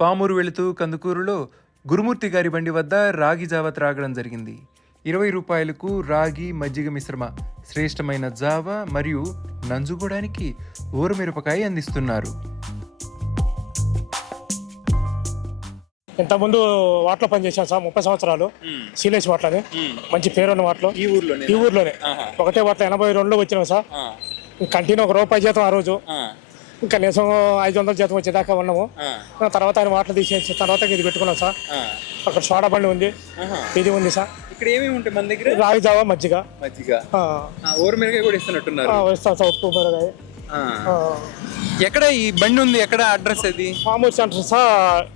పామూరు వెళుతూ కందుకూరులో గురుమూర్తి గారి బండి వద్ద రాగి జావ త్రాగడం జరిగింది. ఇరవై రూపాయలకు రాగి మజ్జిగ మిశ్రమ శ్రేష్టమైన జావ మరియు నంజుకోవడానికి ఊరమిరపకాయ అందిస్తున్నారు. ఇంతకుముందు వాటిలో పనిచేశాను సార్ ముప్పై సంవత్సరాలు. సీలేసి వాట్లని. మంచి పేరున్న వాటిలో. ఈ ఊర్లోనే. ఈ ఊర్లోనే. ఒకటే వాటిలో ఎనభై రెండులో వచ్చినాం సార్. కంటిన్యూ ఒక రూపాయి జీతం ఆ రోజు. కనీసం ఐదు వందల జీతం వచ్చేదాకా ఉన్నాము. తర్వాత ఆయన వాటిలో తీసేసిన తర్వాత ఇది పెట్టుకున్నాం సార్. అక్కడ సోడా బండి ఉంది. ఇది ఉంది సార్. ఇక్కడ ఏమేమి ఉంటాయి మన దగ్గర? రాగి జావా మజ్జిగ. మజ్జిగ ఊరు మిరకాయ కూడా ఇస్తున్నట్టున్నారు. ఆ, వేస్తాం సార్ ఉప్పు మిరగాయ. ఆ. ఎక్కడ ఈ బండి ఉంది? ఎక్కడ అడ్రస్ అది? Farm house centre sir.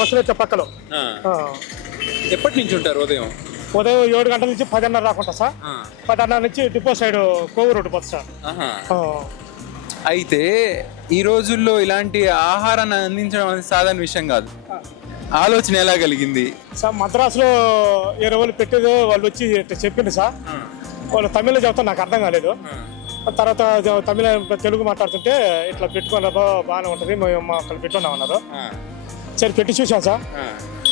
బస్సులు వచ్చే పక్కలో ఎప్పటి నుంచి ఉంటారు ఉదయం? ఉదయం ఏడు గంటల నుంచి పదిన్నర రాకుంటా సార్. పదిన్నర నుంచి డిపో సైడ్ కోవూరు రోడ్డు పోతుంది సార్. అయితే ఈ రోజుల్లో ఇలాంటి ఆహారాన్ని అందించడం అనేది సాధారణ విషయం కాదు. ఆలోచన ఎలా కలిగింది? సార్ మద్రాసులో ఇరవై రోజులు పెట్టేది వాళ్ళు వచ్చి చెప్పింది సార్. వాళ్ళు తమిళ్ళో చెప్తా నాకు అర్థం కాలేదు. తర్వాత తమిళ తెలుగు మాట్లాడుతుంటే ఇట్లా పెట్టుకున్నా బాగానే ఉంటుంది మేము అక్కడ పెట్టుకున్నాం అన్నారు. సరే పెట్టి చూసాం సార్. ఆ.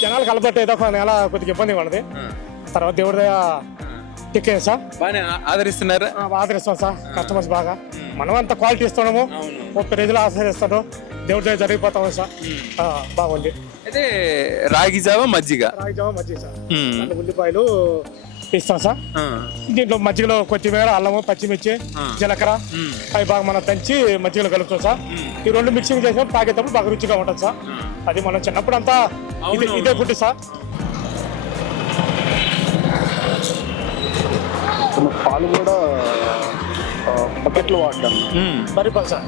జనాలకు అలబట్టే ఏదో ఒక నెల కొద్దిగా ఇబ్బంది ఉన్నది. తర్వాత దేవుడి టిక్కే సార్. బాగానే ఆదరిస్తున్నారా. ఆదరిస్తాం సార్ కస్టమర్స్ బాగా. మనం అంత క్వాలిటీ ఇస్తున్నాము. ముప్పై రోజులు ఆశ్రయిస్తాను దేవుడి దయ జరిగిపోతాము సార్. ఆ, బాగుంది. అయితే రాగి జావ మజ్జిగ? రాగి జావ మజ్జిగ సార్. ఉల్లిపాయలు ఇస్తాం సార్. ఆ. దీంట్లో మజ్జిగలో కొత్తిమీర అల్లము పచ్చిమిర్చి జీలకర్ర అవి బాగా మనం దంచి మజ్జిగలో కలుపుతాం సార్. ఈ రెండు మిక్సింగ్ చేసిన తాగేటప్పుడు బాగా రుచిగా ఉంటుంది సార్. అది మనం చిన్నప్పుడు అంతా ఇదే ఇదే ఫుడ్ సార్. పాలు కూడా బకెట్లు. బరిపాలు సార్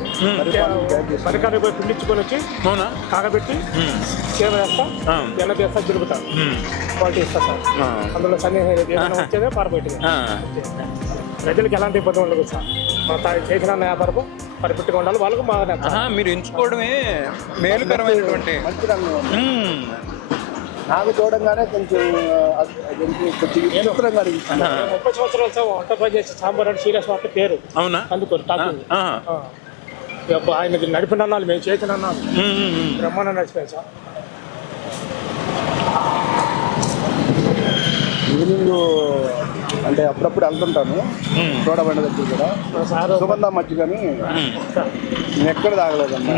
బరికాన్ని పోయి పిండించుకొని వచ్చి అవునా కాగబెట్టి. సేవ వేస్తా. ఎన్న చేస్తా తిరుగుతాను ఉమ్. క్వాలిటీ ఇస్తా సార్. అందులో సన్నిహం ఏదైనా వచ్చేదే పారబెట్టింది ఆ. ప్రజలకు ఎలాంటి ఇబ్బంది ఉండదు సార్ మన తా- చేసిన వ్యాపారము పరిపెట్టుగా ఉండాలి వాళ్ళకు బాగా మీరు ఎంచుకోవడమే మేలుకరమైనటువంటి మంచి రంగు. నాకు చూడంగానే కొంచెం విచిత్రంగా అనిపిస్తుంది. ముప్పై సంవత్సరాలు సార్ వంట పని చేసి సాంబార్ అంటే సీరియస్ వాటి పేరు. అవునా? అందుకోరు. ఆయన నడిపిన అన్నాళ్ళు మేము చేసిన ఉమ్. బ్రహ్మాండం నడిచిపోయాం సార్. ఈవినింగ్ అంటే అప్పుడప్పుడు వెళ్తుంటాను. చూడబండి దగ్గర కూడా. సార్ సుగంధ మజ్జిగని నేను ఎక్కడ తాగలేదమ్మా.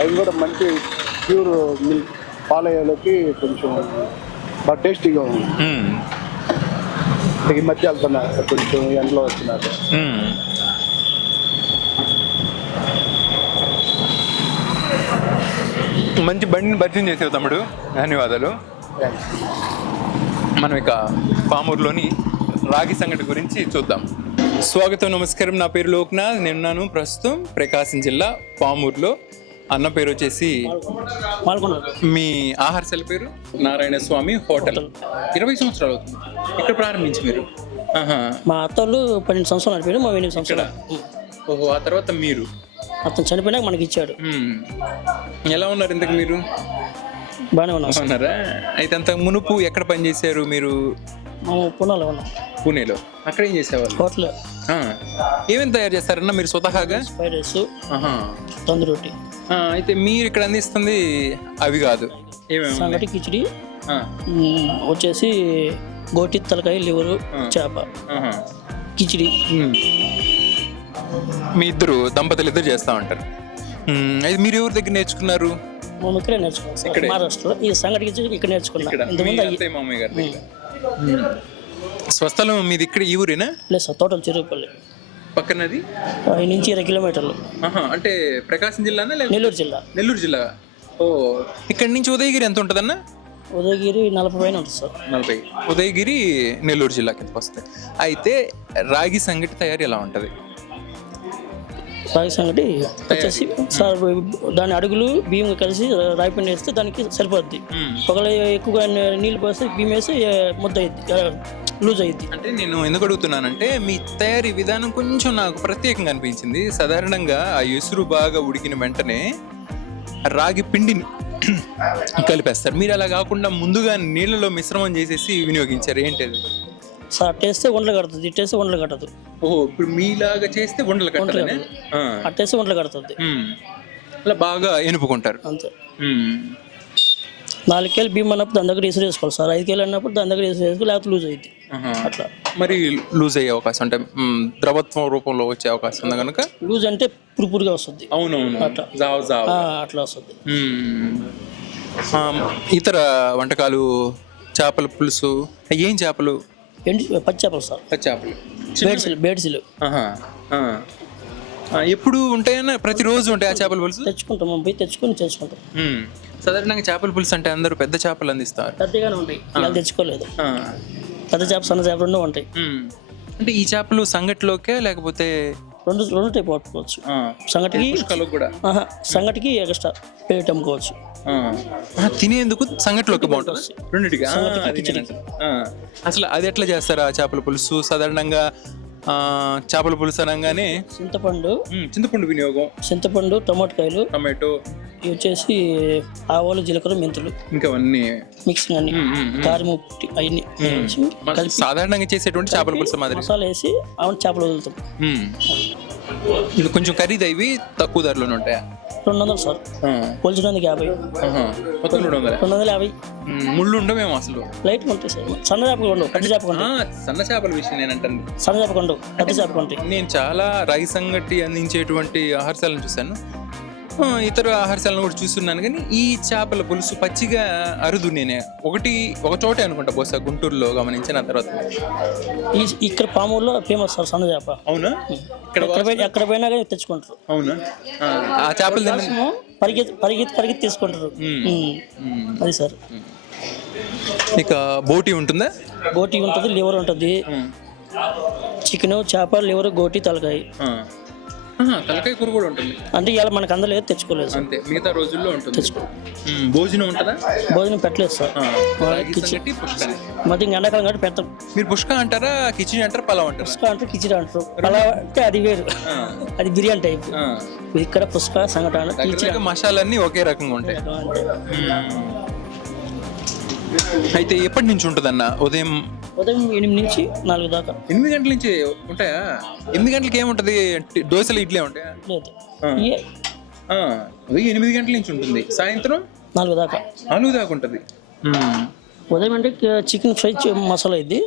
అవి కూడా మంచి ప్యూర్ మిల్క్. పాలయ్యలోకి కొంచెం బాగా టేస్టీగా ఉంది. ఈ మధ్య వెళ్తున్నా కొంచెం ఎండలో వచ్చినారు. మంచి బండిని పరిచయం చేసావు తమ్ముడు. ధన్యవాదాలు. మనం ఇక పామూరులోని రాగి సంగటి గురించి చూద్దాం. స్వాగతం నమస్కారం. నా పేరు లోక్నాథ్. నేనున్నాను ప్రస్తుతం ప్రకాశం జిల్లా పామూరులో. అన్న పేరు వచ్చేసి మీ ఆహారశాల పేరు? నారాయణ స్వామి హోటల్. ఇరవై సంవత్సరాలు అవుతుంది. ఇక్కడ ప్రారంభించి మీరు? ఆహా. మా అత్తోళ్ళు పన్నెండు సంవత్సరాలు నడిపారు మా ఎనిమిది సంవత్సరాలు. ఓహో ఆ తర్వాత మీరు? అతను చనిపోయినాక మనకి ఇచ్చాడు. మ్మ్. ఎలా ఉన్నారు ఇంతకు మీరు? బాగానే ఉన్నాం. సార్ ఉన్నారా అయితే అంత మునుపు ఎక్కడ పనిచేశారు మీరు? మేము పునాలో ఉన్నాం. పూణేలో. అక్కడ ఏం చేసేవాళ్ళు? హోటల్. ఆ. ఏమేమి తయారు చేస్తారన్నా మీరు స్వతహాగా? ఫ్రైడ్ రైస్ ఆహా. తందూరి రొట్టి. అయితే మీరు ఇక్కడ అందిస్తుంది అవి కాదు. సంగటి కిచిడి వచ్చేసి గోటి తలకాయ లివరు చేప. కిచిడి. మీ ఇద్దరు దంపతులు ఇద్దరు చేస్తా ఉంటారు. అయితే మీరు ఎవరి దగ్గర నేర్చుకున్నారు? మేము ఇక్కడే నేర్చుకున్నాం ఇక్కడే? మహారాష్ట్రలో. ఈ సంగటి కిచిడి ఇక్కడ నేర్చుకున్నాం. ఇంతకుముందు మామయ్య గారి. స్వస్థలం మీది ఇక్కడ ఈ ఊరేనా? లేదు సార్ తోటలు చెరువుపల్లి. పక్కనది? ఈ నుంచి ఇరవై కిలోమీటర్లు. ఆహా, అంటే ప్రకాశం జిల్లానా లేదా నెల్లూరు జిల్లా. నెల్లూరు జిల్లా ఓ ఇక్కడి నుంచి ఉదయగిరి ఎంత ఉంటుందన్న? ఉదయగిరి నలభై పైన ఉంటుంది సార్. నలభై. ఉదయగిరి నెల్లూరు జిల్లా కిందకి వస్తాయి అయితే రాగి సంగటి తయారీ ఎలా ఉంటుంది? రాగి సంగటి వచ్చేసి సార్ దాని అడుగులు బియ్యం కలిసి రాయి పిండి వేస్తే దానికి సరిపోద్ది. ఒకవేళ ఎక్కువగా నీళ్ళు పోస్తే బియ్యం వేసి ఏ, ముద్ద లూజ్ అయింది అంటే నేను ఎందుకు అడుగుతున్నానంటే మీ తయారీ విధానం కొంచెం నాకు ప్రత్యేకంగా అనిపించింది. సాధారణంగా ఆ ఎసురు బాగా ఉడికిన వెంటనే రాగి పిండిని కలిపేస్తారు మీరు అలా కాకుండా ముందుగా నీళ్ళలో మిశ్రమం చేసేసి వినియోగించారు. ఏంటది? సార్ అట్టేస్తే వండలు కడుతుంది ఇట్టేస్తే వండలు కట్టదు. ఓహో ఇప్పుడు మీలాగా చేస్తే ఉండలు కట్టాలనే? ఆ. అట్టేస్తే వండలు కడుతుంది. అలా బాగా ఎనుపుకుంటారు. అంతే. మ్మ్. నాలుగు కేలు బియ్యం అన్నప్పుడు దాని దగ్గర ఇసురు వేసుకోవాలి సార్. ఐదు కేలు అన్నప్పుడు దాని దగ్గర ఇసురు వేసుకోవాలి లేకపోతే లూజ్ అవుతుంది అట్లా. మరి లూజ్ అయ్యే అవకాశం అంటే ద్రవత్వం రూపంలో వచ్చే అవకాశం ఉంది కనుక? లూజ్ అంటే పురుపురుగా వస్తుంది. అవునవును. అట్లా. అట్లా వస్తుంది. ఇతర వంటకాలు చేపల పులుసు ఏం చేపలు? ఎండి పచ్చి చేపలు సార్. పచ్చి చేపలు. బేడ్సిలు బేడ్సిలు. ఎప్పుడు ఉంటాయన్న? ప్రతిరోజు ఉంటాయి ఆ చేపల పులుసు? తెచ్చుకుంటాం పోయి తెచ్చుకొని తెచ్చుకుంటాం మ్మ్. సాధారణంగా చేపల పులుసు అంటే అందరూ పెద్ద చేపలు అందిస్తారు. ఉంటాయి. ఇలా తెచ్చుకోలేదు. ఆ. పెద్ద చేప సన్న చేప రెండు ఉంటాయి. అంటే ఈ చేపలు సంగటిలోకే లేకపోతే రెండు రెండు టైప్ పట్టుకోవచ్చు. ఆ, సంగటికి పుష్కలకు కూడా. ఆహా, సంగటికి ఎక్స్ట్రా ప్లేట్ అమ్ముకోవచ్చు. ఆ. ఆ, తినేందుకు సంగటిలోకి బాగుంటుంది? రెండింటికి. అసలు అది ఎట్లా చేస్తారు ఆ చేపల పులుసు? సాధారణంగా చేపల పులుసు అనగానే చింతపండు. చింతపండు వినియోగం. చింతపండు టమాటకాయలు. టమాటో. ఇవి వచ్చేసి ఆవాలు జీలకర్ర మెంతులు. ఇంకా అవన్నీ. మిక్సింగ్ అన్ని. కారం ఉప్పు అవన్నీ సాధారణంగా చేసేటువంటి చేపల పులుసు మాదిరి మసాలా వేసి అవును చేపలు వదులుతాం. ఇది కొంచెం ఖరీదు అవి తక్కువ ధరలోనే ఉంటాయా రెండు వందలు సార్. ఆ. పోల్చినందుకు యాభై. మొత్తం రెండు వందల? రెండు వందల యాభై ముళ్ళు ఉండవేమో అసలు? లైట్గా ఉంటాయి సార్. సన్న చేపలు ఉండవు పెద్ద చేప సన్న చేపల విషయం నేను అంటాను. సన్న చేప ఉండవు పెద్ద చేప ఉంటాయి నేను చాలా రాగి సంగటి అందించేటువంటి ఆహారశాలను చూశాను. ఇతర ఆహారశాలను కూడా చూస్తున్నాను కానీ ఈ చేపల పులుసు పచ్చిగా అరుదు నేనే. ఒకటి ఒక చోటే అనుకుంటా బహుశా గుంటూరులో గమనించిన తర్వాత. ఈ ఇక్కడ పామూరులో ఫేమస్ సార్ సన్న చేప. అవునా? ఇక్కడ ఎక్కడ పోయి- ఎక్కడ పోయినా కానీ తెచ్చుకుంటారు. అవునా? ఆ, చేపలు పరిగెత్తి పరిగెత్తి పరిగెత్తి తీసుకుంటారు. అది సార్. ఇక బోటి ఉంటుందా? గోటి ఉంటుంది లివర్ ఉంటుంది. చికెన్ చేప లివర్ గోటి తలకాయ. తలకాయ కూర కూడా ఉంటుంది. అంటే ఇవాళ మనకు అందలేదు తెచ్చుకోలేదు సార్. అంతే మిగతా రోజుల్లో ఉంటుంది. ఉమ్, భోజనం ఉంటుందా? భోజనం పెట్టలేదు సార్. రాగి సంగటి మరి ఇంక ఎండాకాలం కాబట్టి పెడతాం. మీరు పుష్క అంటారా కిచిడి అంటారా పలావ్ అంటారా? పుష్క అంటే కిచిడి అంటారు. అలా అంటే అది వేరు. అది బిర్యానీ టైప్. ఆ. ఇక్కడ పుష్క కిచిడి దగ్గరగా మసాలన్నీ ఒకే రకంగా ఉంటాయి. అయితే ఎప్పటి నుంచి ఉంటుందన్న ఉదయం ఉదయం ఎనిమిది నుంచి నాలుగు దాకా. ఎనిమిది గంటల నుంచి ఉంటాయా? ఎనిమిది గంటలకి ఏముంటుంది? దోశలు ఇడ్లీ ఉంటాయా లేదు. ఆ, ఉదయం ఎనిమిది గంటల నుంచి ఉంటుంది. సాయంత్రం నాలుగు దాకా. నాలుగు దాకా ఉంటుంది. ఉదయం అంటే చికెన్ ఫ్రై చే- మసాలా ఇది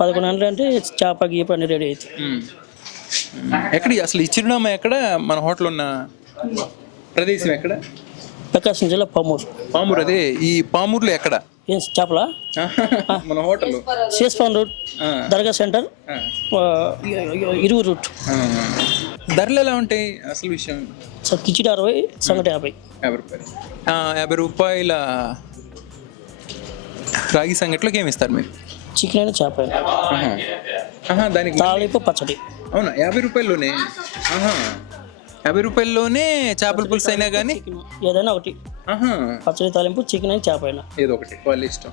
పదకొండు గంటలు అంటే చేప గీప అన్ని రెడీ అవుతుంది మ్మ్. ఎక్కడ అసలు ఈ చిరునామా ఎక్కడ? మన హోటల్ ఉన్న ప్రదేశం ఎక్కడ? ప్రకాశం జిల్లా పామూరు. పామూరు అదే? ఈ పామూరులో ఎక్కడ? ఏం చేపల? మన హోటల్. శేస్పాన్ రూట్ దర్గా సెంటర్ ఇరువు రూట్. ధరలు ఎలా ఉంటాయి అసలు విషయం? సార్ కిచిడి అరవై సంగటి యాభై. యాభై రూపాయలు. యాభై రూపాయల రాగి సంగట్లోకి ఏమి ఇస్తారు మీరు? చికెన్ అయినా చేప దానికి పచ్చడి. అవునా? యాభై రూపాయల్లోనే? ఆహా. యాభై రూపాయల్లోనే చేపల పులుసు అయినా కానీ ఏదైనా ఒకటి. పచ్చడి తాలింపు చికెన్ అయినా చేప అయినా. ఏదో ఒకటి వాళ్ళ ఇష్టం.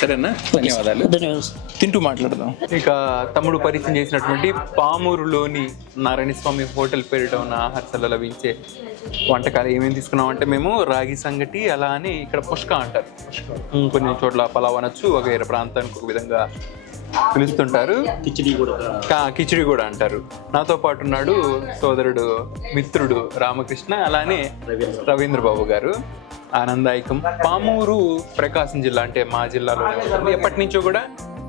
సరేనా? ధన్యవాదాలు. ధన్యవాదాలు. తింటూ మాట్లాడదాం. ఇక తమ్ముడు పరిచయం చేసినటువంటి పామూరులోని నారాయణ స్వామి హోటల్ పేరిట ఉన్న ఆహారశాల లభించే వంటకాలు ఏమేమి తీసుకున్నాం అంటే మేము రాగి సంగటి అలా అని ఇక్కడ పుష్క అంటారు. కొన్ని చోట్ల పలావ్ అనొచ్చు ఒక వేరే ప్రాంతానికి ఒక విధంగా పిలుస్తుంటారు. కా- కిచిడి కూడా అంటారు. నాతో పాటు ఉన్నాడు సోదరుడు మిత్రుడు రామకృష్ణ అలానే రవీంద్ర బాబు గారు. ఆనందాయకం. పామూరు ప్రకాశం జిల్లా అంటే మా జిల్లాలోనే ఉంటుంది. ఎప్పటి నుంచో కూడా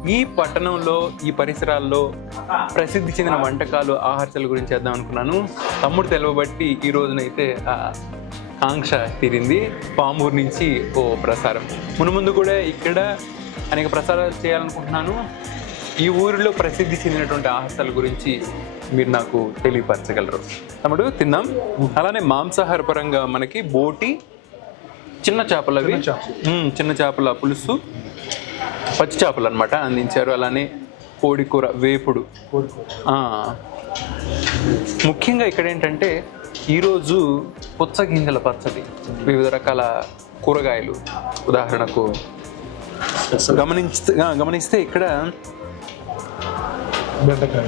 ఈ పట్టణంలో ఈ పరిసరాల్లో ప్రసిద్ధి చెందిన వంటకాలు ఆహారశాల గురించి చేద్దాం అనుకున్నాను. తమ్ముడు తెలవబట్టి ఈ రోజునైతే ఆ కాంక్ష తీరింది. పామూరు నుంచి ఓ ప్రసారం. మునుముందు కూడా ఇక్కడ అనేక ప్రసారాలు చేయాలనుకుంటున్నాను. ఈ ఊరిలో ప్రసిద్ధి చెందినటువంటి ఆహారాల గురించి మీరు నాకు తెలియపరచగలరు. తమ్ముడు తిందాం అలానే మాంసాహార పరంగా మనకి బోటి చిన్న చేపలు. అవి చిన్న చేపల పులుసు పచ్చి చేపలు అనమాట అందించారు. అలానే కోడి కూర వేపుడు. ముఖ్యంగా ఇక్కడ ఏంటంటే ఈరోజు పుచ్చగింజల పచ్చడి. వివిధ రకాల కూరగాయలు. ఉదాహరణకు గమనిస్తే ఆ, గమనిస్తే ఇక్కడ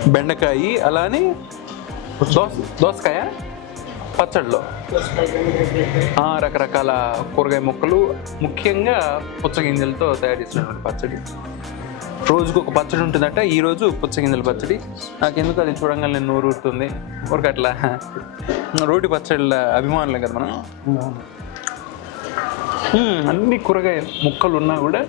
బెండకాయ. అలానే దోస దోసకాయ పచ్చడిలో. ఆ, రకరకాల కూరగాయ ముక్కలు ముఖ్యంగా పుచ్చగింజలతో తయారు చేసినటువంటి పచ్చడి. రోజుకు ఒక పచ్చడి ఉంటుందట ఈ రోజు పుచ్చగింజల పచ్చడి. నాకెందుకు అది చూడంగానే నోరు ఊరుతుంది ఊరికి అట్లా రోటి పచ్చళ్ళ అభిమానులే కదా మనం. అన్ని కూరగాయ ముక్కలు ఉన్నా కూడా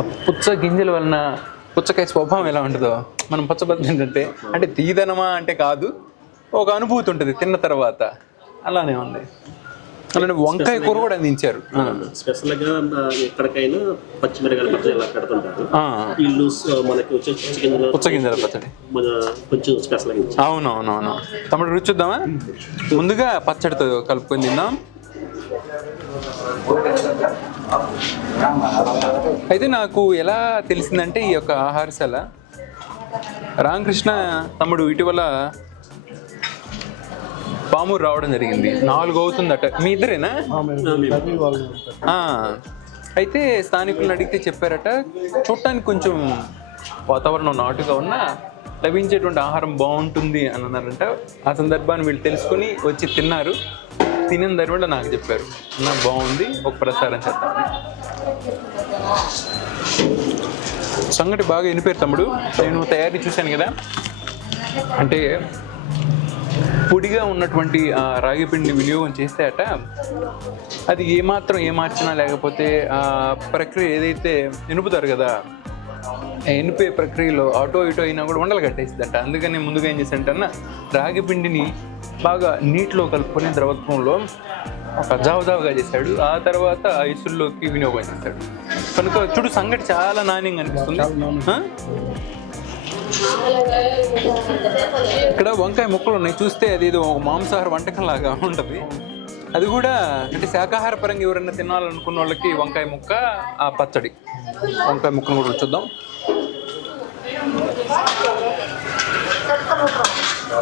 పుచ్చ గింజల వలన పుచ్చకాయ స్వభావం ఎలా ఉంటుందో? మనం పుచ్చబద్ద ఏంటంటే అంటే తీదనమా అంటే కాదు ఒక అనుభూతి ఉంటుంది తిన్న తర్వాత. అలానే ఉంది. అలానే వంకాయ కూర కూడా అందించారు. స్పెషల్గా ఎక్కడికైనా పచ్చిమిరకాయల పచ్చడి ఇలా పెడుతుంటారు? ఆ, ఇల్లు స- మనకి వచ్చే చికెన్ పుచ్చ గింజల పచ్చడి. మన కొంచెం స్పెషల్గా ఇచ్చి అవునవునవును. తమ్ముడు రుచి చూద్దామా? ముందుగా పచ్చడితో కలుపుకొని తిందాం. అయితే నాకు ఎలా తెలిసిందంటే ఈ యొక్క ఆహారశాల రామకృష్ణ తమ్ముడు ఇటీవల పామూరు రావడం జరిగింది. నాలుగు అవుతుందట. మీ ఇద్దరేనా? ఆ, అయితే స్థానికులను అడిగితే చెప్పారట చూడటానికి కొంచెం వాతావరణం నాటుగా ఉన్నా లభించేటువంటి ఆహారం బాగుంటుంది అని అన్నారంట. ఆ సందర్భాన్ని వీళ్ళు తెలుసుకుని వచ్చి తిన్నారు. తినిన దాని వల్ల నాకు చెప్పారు. నా బాగుంది. ఒక ప్రసారం చేద్దామని. సంగటి బాగా వినిపారు తమ్ముడు. నేను తయారీ చూశాను కదా. అంటే పొడిగా ఉన్నటువంటి ఆ రాగి పిండిని వినియోగం చేస్తే అట అది ఏమాత్రం ఏమార్చినా లేకపోతే ఆ ప్రక్రియ ఏదైతే వినుపుతారు కదా ఎనిపే ప్రక్రియలో ఆటో ఇటో అయినా కూడా ఉండలు కట్టేసిందంట. అందుకని ముందుగా ఏం చేశాడంటే రాగి పిండిని బాగా నీటిలో కలుపుకొని ద్రవత్వంలో ఒక జావజావగా చేశాడు. ఆ తర్వాత ఆ ఇసుల్లోకి వినియోగం చేశాడు. కనుక చూడు సంగటి చాలా నాణ్యంగా అనిపిస్తుంది? ఇక్కడ వంకాయ ముక్కలు ఉన్నాయి. చూస్తే అది ఏదో ఒక మాంసాహార వంటకం లాగా ఉంటుంది. అది కూడా అంటే శాకాహార పరంగా ఎవరైనా తినాలనుకున్న వాళ్ళకి వంకాయ ముక్క ఆ పచ్చడి. వంకాయ ముక్కను కూడా చూద్దాం.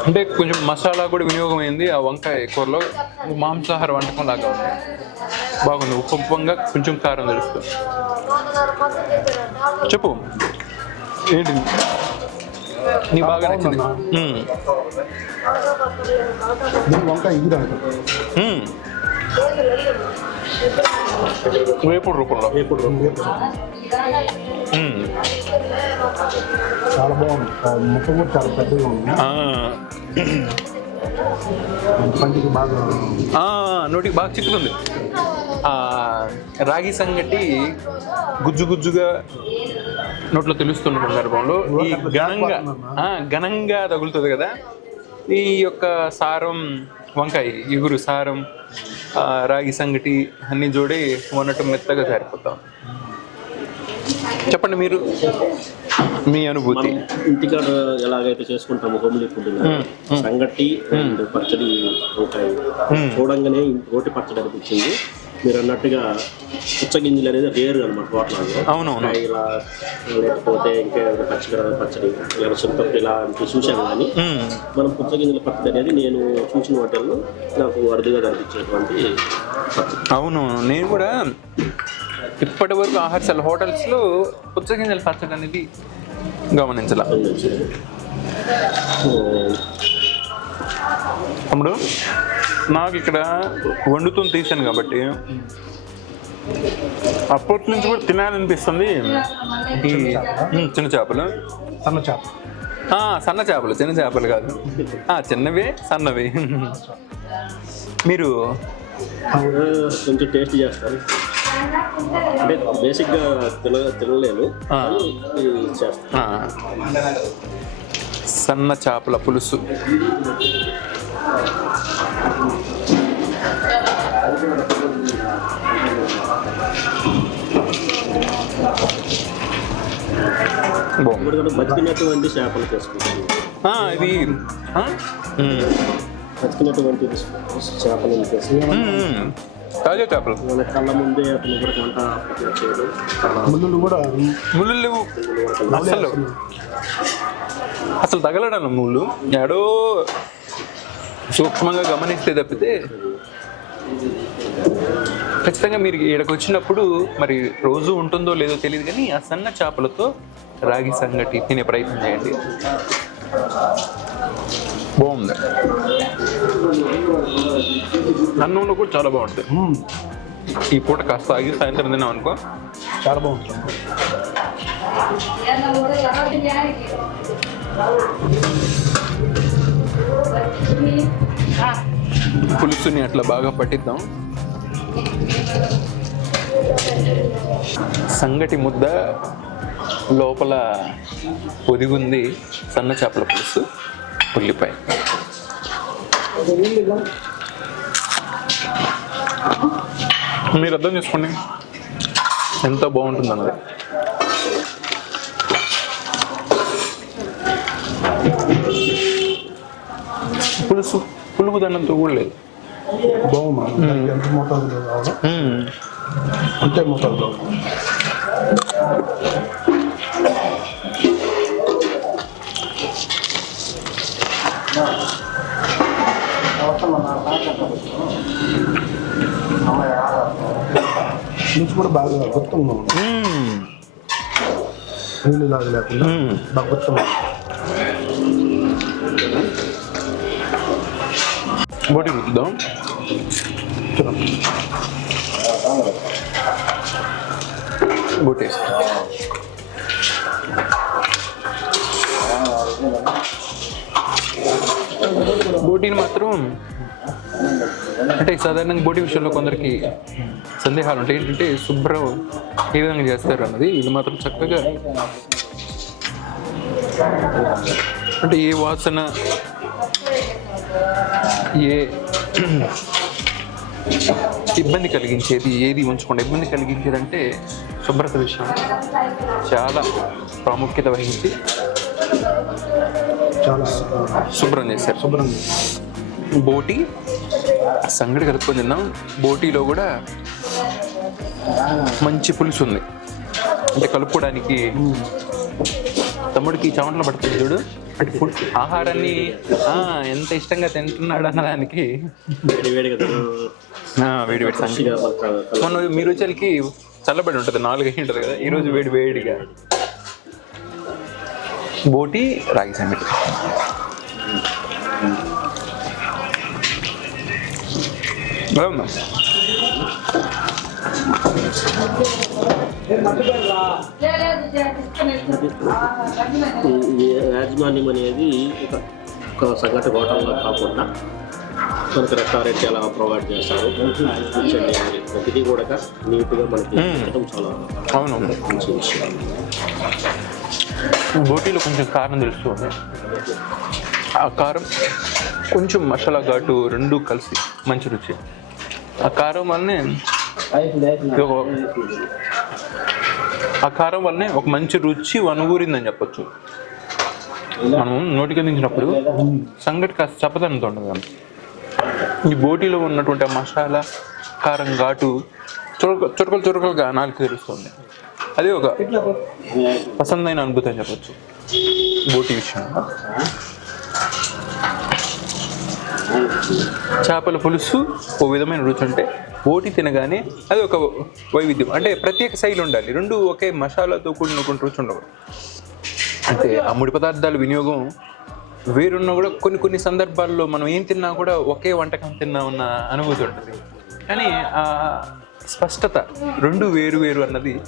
అంటే కొంచెం మసాలా కూడా వినియోగం అయింది. ఆ వంకాయ కూరలో మాంసాహార వంటకం లాగా ఉంది. బాగుంది. ఉప్పు ఉప్పంగా కొంచెం కారం తెలుస్తుంది చెప్పు. ఏంటి? నీ బాగా నచ్చింది. వంకాయ. వేపుడు రూపంలో. మ్మ్. చాలా బాగుంది. ముక్క కూడా చాలా పెద్దగా ఉంది. బాగా ఆ, నోటికి బాగా చిక్కుతుంది. ఆ, రాగి సంగటి గుజ్జు గుజ్జుగా నోట్లో తెలుస్తున్న సందర్భంలో ఈ ఘనంగా ఆ, ఘనంగా తగులుతుంది కదా. ఈ యొక్క సారం వంకాయ ఇగురు సారం. రాగి సంగటి అన్ని జోడి ఉన్నట్టు మెత్తగా సరిపోతాం. చెప్పండి మీరు. మీ అనుభూతి. ఇంటికాడ ఎలాగైతే చేసుకుంటాము హోమ్లీ ఫుడ్ సంగటి అండ్ పచ్చడి వంకాయ చూడంగానే రోటి పచ్చడి అనిపించింది. మీరు అన్నట్టుగా పుచ్చగింజలు అనేది రేరు అనమాట హోటల్లో అవునవును. ఇలా లేకపోతే ఇంకా పచ్చిమిరపకాయ పచ్చడి లేదా చింతపండు ఇలాంటివి చూశాను కానీ మ్మ్. మనం పుచ్చగింజల పచ్చడి అనేది నేను చూసిన హోటల్లో నాకు అరుదుగా కనిపించేటువంటి పచ్చడి. అవును నేను కూడా ఇప్పటి వరకు ఆహారశాల హోటల్స్లో పుచ్చగింజల పచ్చడి అనేది గమనించాల. తమ్ముడు నాకు ఇక్కడ వండుతూ తీసాను కాబట్టి అప్పటి నుంచి కూడా తినాలనిపిస్తుంది. ఈ చిన్న చేపలు. సన్న చేప. ఆ, సన్న చేపలు చిన్న చేపలు కాదు. ఆ, చిన్నవే సన్నవి. మీరు కొంచెం టేస్ట్ చేస్తాను అంటే బేసిక్గా. కానీ ఇది చేస్తాను సన్న చేపల పులుసు బతికినటువంటి చేపలు ఆ? ఉమ్. బతికినటువంటి చేపలు ఉమ్. తాజా చేపలు. కళ్ళ ముందే అతను కూడా వంట చేయడం ముళ్ళు కూడా ముళ్ళు. లేవు అసలు అసలు తగలడం ముళ్ళు ఎడో సూక్ష్మంగా గమనిస్తే తప్పితే ఖచ్చితంగా మీరు ఇక్కడికి వచ్చినప్పుడు మరి రోజు ఉంటుందో లేదో తెలియదు కానీ ఆ సన్న చేపలతో రాగి సంగటి తినే ప్రయత్నం చేయండి. బాగుంది. అన్నంలో కూడా చాలా బాగుంటుంది ఈ పూట కాస్త ఆగి సాయంత్రం తిన్నాం అనుకో. చాలా బాగుంటుంది పులుసుని అట్లా బాగా పట్టిద్దాం. సంగటి ముద్ద లోపల ఒదిగుంది సన్న చేపల పులుసు ఉల్లిపాయ. మీరు అర్థం చేసుకోండి. ఎంత బాగుంటుంది అన్నది పులుసు పులుగు దన్నంతో కూడా లేదు. బాగుంది ఎంత మోతాదులో కావాలో. మ్మ్. అంతే మోతాదులో నుంచి కూడా బాగా గుర్తుంగా ఉంది. నీళ్ళు లాగా లేకుండా. బాగా గుర్తుంగా బోటి బోటి బోటీని మాత్రం అంటే సాధారణంగా బోటి విషయంలో కొందరికి సందేహాలు ఉంటాయి. ఏంటంటే శుభ్రం ఏ విధంగా చేస్తారు అన్నది ఇది మాత్రం చక్కగా అంటే ఏ వాసన ఏ ఇబ్బంది కలిగించేది ఏది ఉంచకుండా ఇబ్బంది కలిగించేది అంటే శుభ్రత విషయం. చాలా ప్రాముఖ్యత వహించి చాలా శుభ్రం. చేశారు. శుభ్రంగా బోటి సంగడి కలుపుకొని తిన్నాం. బోటీలో కూడా మంచి పులుసు ఉంది. అంటే కలుపుకోవడానికి తమ్ముడికి చెమటలు పడుతుంది చూడు. అంటే ఫుడ్ ఆహారాన్ని ఎంత ఇష్టంగా తింటున్నాడు అన్నదానికి. వేడి వేడి మొన్న మీ రుచులకి చల్లబడి ఉంటుంది నాలుగు అయి ఉంటుంది కదా. ఈరోజు వేడి వేడిగా. బోటి రాగి సంగటి. యాజమాన్యం అనేది ఒక ఒక సంగటి హోటల్లో కాకుండా మనకి రెస్టారెంట్ ఎలా ప్రొవైడ్ చేస్తారు కూర్చొని ప్రతిదీ కూడా నీట్గా మనకి చాలా అవును. మంచి విషయం. బోటీలో కొంచెం కారం తెలుస్తుంది ఆ కారం కొంచెం మసాలా ఘాటు రెండు కలిసి మంచి రుచి. ఆ కారం వల్లనే ఆ కారం వల్లనే ఒక మంచి రుచి వనుగూరిందని చెప్పొచ్చు మనం నోటికి అందించినప్పుడు సంగటి కాస్త చప్పదనంతో ఉండదు ఈ బోటీలో ఉన్నటువంటి ఆ మసాలా కారం ఘాటు చురక చురకలు చురకలుగా నాలుగు తెలుస్తుంది అది ఒక పసందైన అనుభూతి అని చెప్పొచ్చు బోటి విషయంలో చేపల పులుసు ఓ విధమైన రుచి ఉంటే ఓటి తినగానే అది ఒక వైవిధ్యం. అంటే ప్రత్యేక శైలి ఉండాలి. రెండు ఒకే మసాలాతో కూడినటువంటి రుచి ఉండవు. అంటే ఆ ముడి పదార్థాల వినియోగం వేరున్నా కూడా కొన్ని కొన్ని సందర్భాల్లో మనం ఏం తిన్నా కూడా ఒకే వంటకం తిన్నామన్న అనుభూతి ఉంటుంది. కానీ ఆ స్పష్టత రెండు వేరు వేరు అన్నది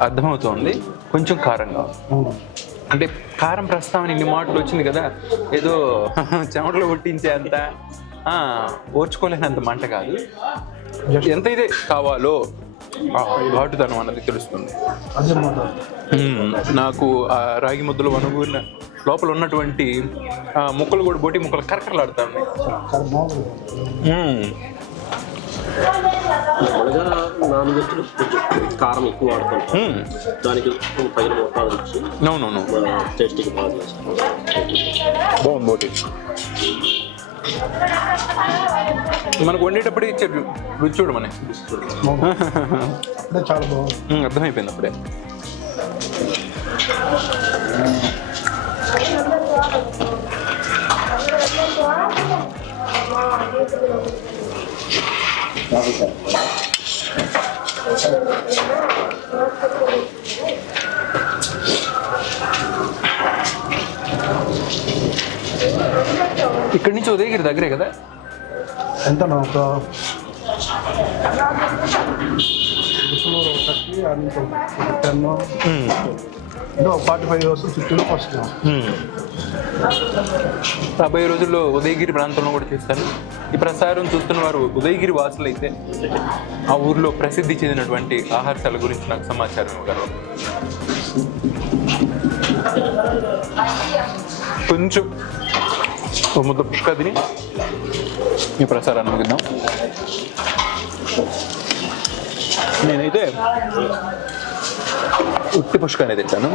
అర్థమవుతోంది. కొంచెం కారంగా. ఉంది. అంటే కారం ప్రస్తావన ఇన్ని మాటలు వచ్చింది కదా ఏదో చెమటలు కొట్టించే అంత ఓర్చుకోలేనంత మంట కాదు. ఎంత ఇదే కావాలో ఘాటుతనం అన్నది తెలుస్తుంది. నాకు ఆ రాగి ముద్దలు వనుగున్న లోపల ఉన్నటువంటి ముక్కలు కూడా బోటి ముక్కలు కరకరలాడుతా మామూలుగా నాన్ వెజ్లో కారం ఎక్కువ వాడుతుంటాం. దానికి పైన అవునవును బాగా చేస్తాం. బాగుంది బోటి మనకు వండేటప్పుడే ఇచ్చే రుచి చూడు మన. చాలా బాగుంది. అర్థమైపోయింది అప్పుడే. ఇక్కడి నుంచి ఉదయగిరి దగ్గరే కదా ఎంత ఒక పుత్తూరు ఒకటి అది ఒక టెన్ మ్మ్. అంటే ఫార్టీ ఫైవ్ అవర్స్ ఫిఫ్టీ వస్తున్నాం రాబోయే రోజుల్లో ఉదయగిరి ప్రాంతంలో కూడా చేస్తారు. ఈ ప్రసారం చూస్తున్న వారు ఉదయగిరి వాసులు అయితే ఆ ఊర్లో ప్రసిద్ధి చెందినటువంటి ఆహారశాల గురించి నాకు సమాచారం ఇవ్వగలరు. కొంచెం ఓ ముద్ద పుష్క తిని ఈ ప్రసారాన్ని ముగిద్దాం. నేనైతే ఉట్టి పుష్కానే తింటాను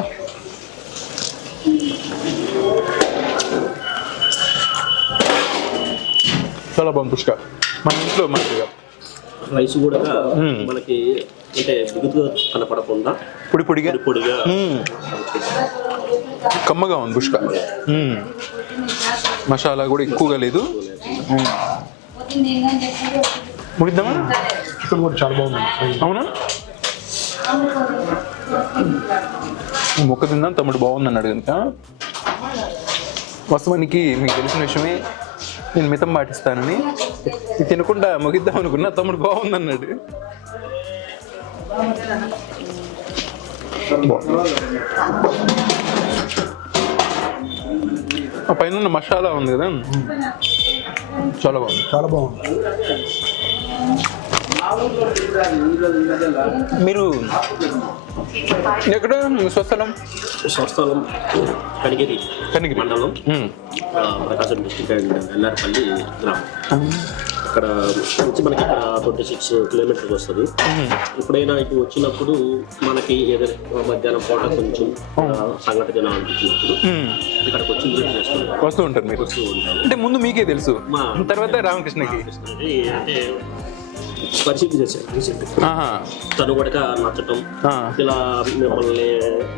చాలా బాగుంది పుష్క మన ఇంట్లో మంచిగా రైస్ కూడా మనకి అంటే బిగుతుగా కనపడకుండా పొడి పొడిగా? పొడి పొడిగా మ్మ్. కమ్మగా ఉంది పుష్క మ్మ్. మసాలా కూడా ఎక్కువగా లేదు. ముగిద్దామా చికెన్ కూడా చాలా బాగుంది. అవునా? మొక్క తిందాం తమ్ముడు బాగుంది అన్నాడు కనుక వాస్తవానికి మీకు తెలిసిన విషయమే నేను మితం పాటిస్తానని. ఇది తినకుండా ముగిద్దాం అనుకున్నా తమ్ముడు బాగుంది అన్నాడు. ఆ పైన ఉన్న మసాలా ఉంది కదా? చాలా బాగుంది. చాలా బాగుంది. మీరు ఎక్కడ? స్వస్థలం? స్వస్థలం కనిగిరి కనిగిరి. మండలం. ప్రకాశం డిస్టిక్ అండ్ ఎల్లారపల్లి గ్రామం. అక్కడ నుంచి మనకి ఇక్కడ ట్వంటీ సిక్స్ కిలోమీటర్స్ వస్తుంది. ఎప్పుడైనా ఇటు వచ్చినప్పుడు మనకి ఏదైనా మధ్యాహ్నం పూట కొంచెం సంఘటన జనం అనిపించినప్పుడు. ఇక్కడికి వచ్చి విజిట్ చేస్తాం వస్తూ ఉంటారు మీరు. వస్తూ ఉంటాం అంటే ముందు మీకే తెలుసు. తర్వాత రామకృష్ణకి. కృష్ణకి అంటే పరిస్థితి చేశారు రీసెంట్. తను కూడా నచ్చటం. ఇలా మిమ్మల్ని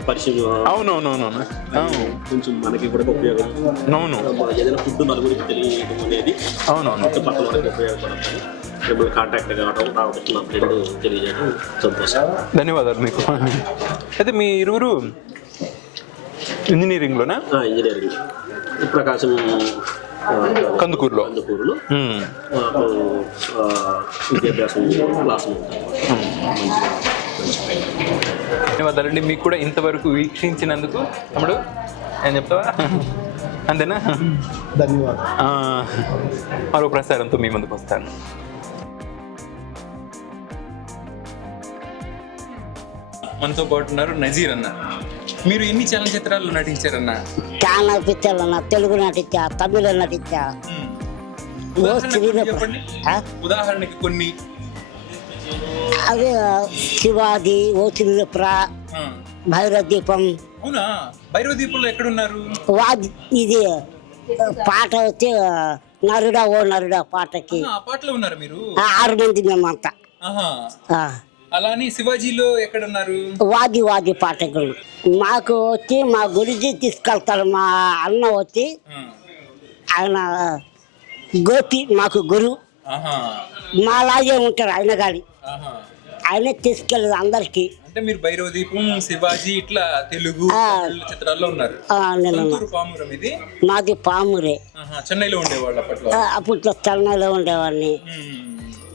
పరిచయం అవునవునవునవును. అవును కొంచెం మనకి కూడా ఉపయోగం. అవును. ఏదైనా ఫుడ్ నలుగురికి తెలియడం అనేది అవునవును. చుట్టుపక్కల వాళ్ళకి ఉపయోగపడుతుంది మిమ్మల్ని కాంటాక్ట్ కావడం రావడం నా ఫ్రెండ్ తెలియజేయడం సంతోషం. ధన్యవాదాలు మీకు. అయితే మీ ఇరువురు ఇంజనీరింగ్లోనా ఇంజనీరింగ్ ప్రకాశం కందుకూరులో. కందుకూరులో. విద్యాభ్యాసం ధన్యవాదాలండి మీకు కూడా ఇంతవరకు వీక్షించినందుకు తమ్ముడు ఏం చెప్తావా? అంతేనా? ధన్యవాదాలు. ఆ, మరో ప్రసారంతో మీ ముందుకు వస్తాను. మనతో పాటు ఉన్నారు నజీర్ అన్న. మీరు ఎన్ని చలనచిత్రాల్లో నటించారన్న? చాలా పిక్చర్లు తెలుగు నటించా తమిళ నటించా. ఉదాహరణకి కొన్ని అదే శివాజీ ఓ త్రిపుర ఆ, భైరవ దీపం. అవునా? భైరవ దీపంలో ఎక్కడున్నారు? ఇది పాట వచ్చి నరుడా ఓ నరుడా పాటకి. పాటలో ఉన్నారు మీరు? ఆరు మంది మేమంతా. అలానే శివాజీలో ఎక్కడున్నారు? వాది వాది పాటకు మాకు వచ్చి మా గురుజీ తీసుకెళ్తారు మా అన్న వచ్చి. ఆయన గోపి మాకు గురువు. ఆహా. మాలాగే ఉంటారు ఆయన గారి ఆయనే తీసుకెళ్ళదు అందరికి. అంటే మీరు భైరవ దీపం శివాజీ ఇట్లా తెలుగు చిత్రాల్లో ఉన్నారు. ఇది? మాది పామురే. చెన్నైలో ఉండేవాళ్ళు అప్పట్లో. అప్పట్లో చెన్నైలో ఉండేవాడిని.